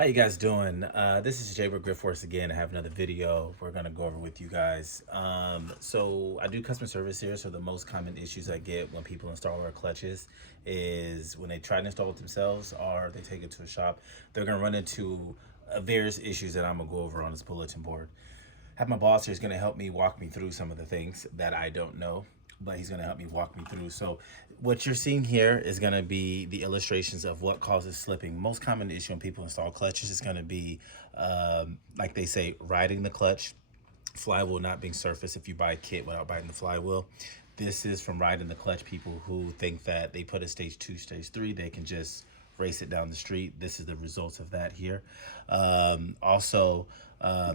How you guys doing? This is Jay with Gripforce again. I have another video we're gonna go over with you guys. So I do customer service here. So the most common issues I get when people install our clutches is when they try to install it themselves or they take it to a shop, they're gonna run into various issues that I'm gonna go over on this bulletin board. Have my boss here is gonna help me walk me through some of the things that I don't know, but he's going to help me walk me through. So what you're seeing here is going to be the illustrations of what causes slipping. Most common issue when people install clutches is going to be, like they say, riding the clutch, flywheel not being surfaced if you buy a kit without biting the flywheel. This is from riding the clutch people who think that they put a stage 2, stage 3, they can just race it down the street. This is the results of that here.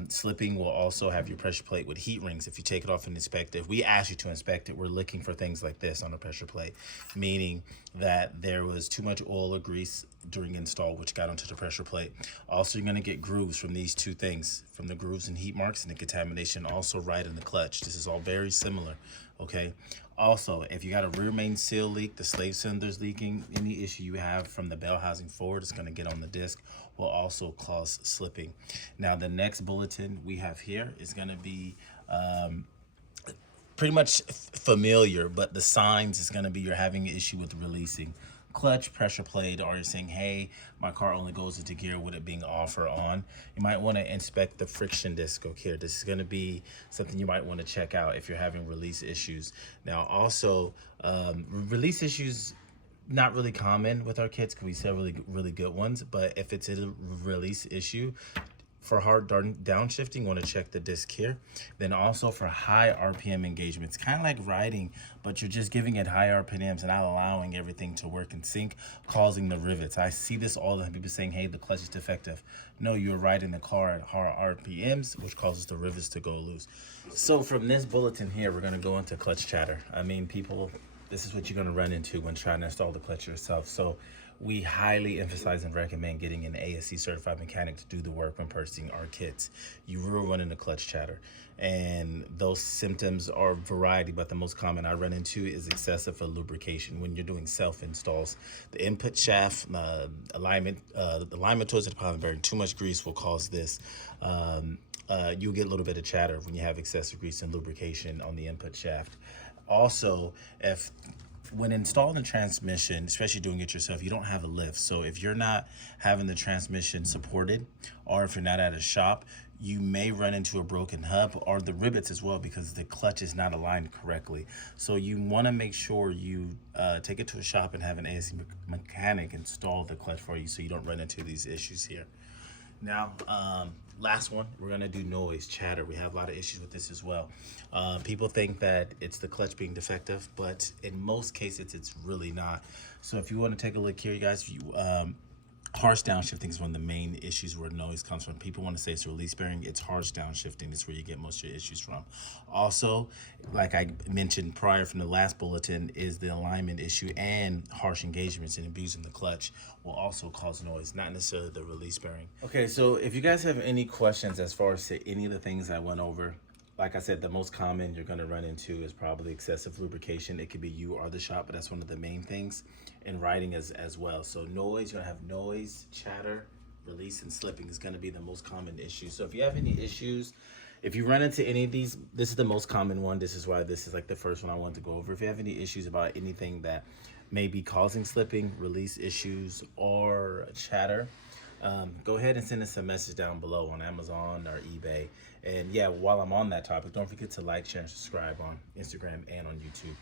Slipping will also have your pressure plate with heat rings. If you take it off and inspect it, if we ask you to inspect it, we're looking for things like this on the pressure plate, meaning that there was too much oil or grease during install, which got onto the pressure plate. Also, you're gonna get grooves from these two things, from the grooves and heat marks and the contamination also right in the clutch. This is all very similar, okay? Also, if you got a rear main seal leak, the slave cylinder's leaking, any issue you have from the bell housing forward is going to get on the disc, will also cause slipping. Now, the next bulletin we have here is going to be pretty much familiar, but the signs is going to be you're having an issue with releasing clutch, pressure plate, or you're saying, hey, my car only goes into gear with it being off or on. You might want to inspect the friction disc. Okay, this is going to be something you might want to check out if you're having release issues. Now, also, release issues, not really common with our kits because we sell really good ones, but if it's a release issue, for hard downshifting, you want to check the disc here. Then also for high RPM engagements, kind of like riding, but you're just giving it high RPMs and not allowing everything to work in sync, causing the rivets. I see this all the time, people saying, hey, the clutch is defective. No, you're riding the car at high RPMs, which causes the rivets to go loose. So from this bulletin here, we're going to go into clutch chatter. I mean, people, this is what you're going to run into when trying to install the clutch yourself. So we highly emphasize and recommend getting an ASC certified mechanic to do the work when purchasing our kits. You will run into clutch chatter, and those symptoms are variety, but the most common I run into is excessive lubrication. When you're doing self installs, the input shaft, the alignment towards the deposit bearing, too much grease will cause this. You'll get a little bit of chatter when you have excessive grease and lubrication on the input shaft. Also, when installing the transmission, especially doing it yourself, you don't have a lift. So if you're not having the transmission supported, or if you're not at a shop, you may run into a broken hub or the rivets as well because the clutch is not aligned correctly. So you want to make sure you take it to a shop and have an ASC mechanic install the clutch for you so you don't run into these issues here. Now, last one, we're gonna do noise, chatter. We have a lot of issues with this as well. People think that it's the clutch being defective, but in most cases, it's really not. So if you wanna take a look here, you guys, harsh downshifting is one of the main issues where noise comes from. People want to say it's release bearing. It's harsh downshifting. It's where you get most of your issues from. Also, like I mentioned prior from the last bulletin, is the alignment issue and harsh engagements and abusing the clutch will also cause noise, not necessarily the release bearing. Okay, so if you guys have any questions as far as to any of the things I went over, like I said, the most common you're going to run into is probably excessive lubrication. It could be you or the shop, but that's one of the main things. And riding as well. So noise, you're going to have noise, chatter, release, and slipping is going to be the most common issue. So if you have any issues, if you run into any of these, this is the most common one. This is why this is like the first one I wanted to go over. If you have any issues about anything that may be causing slipping, release issues, or chatter, go ahead and send us a message down below on Amazon or eBay. And yeah, while I'm on that topic, don't forget to like, share, and subscribe on Instagram and on YouTube.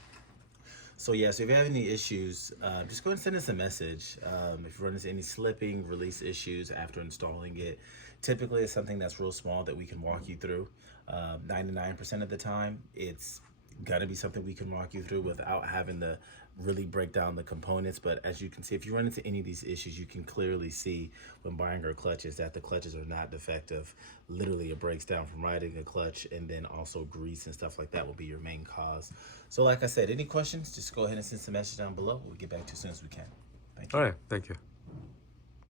So yeah, so if you have any issues, just go ahead and send us a message. If you run into any slipping, release issues after installing it, typically it's something that's real small that we can walk you through. 99% of the time, it's gotta be something we can walk you through without having to really break down the components. But as you can see, if you run into any of these issues, you can clearly see when buying our clutches that the clutches are not defective. Literally, it breaks down from riding a clutch, and then also grease and stuff like that will be your main cause. So like I said, any questions, just go ahead and send us a message down below. We'll get back to you as soon as we can. Thank you. All right, thank you.